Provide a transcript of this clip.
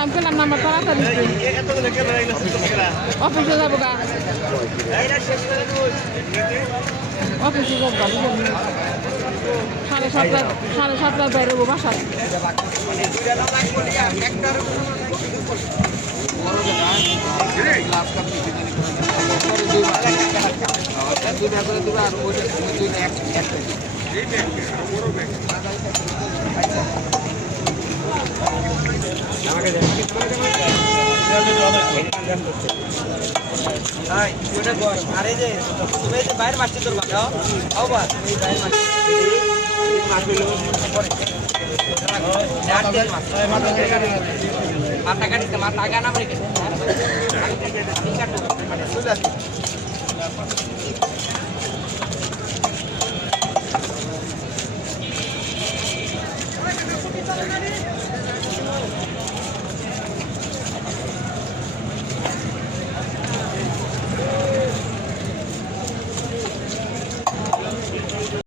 আমি পেলাম না আমার তাড়াতাড়ি অফিসে যাবো গা অফিসে যাবো সাড়ে সাতটার বাইরে হবো বাসায় আরে যে তুমি বাইরে মারছি তোর বাবা মাথা কাটিতে মাথা আগা না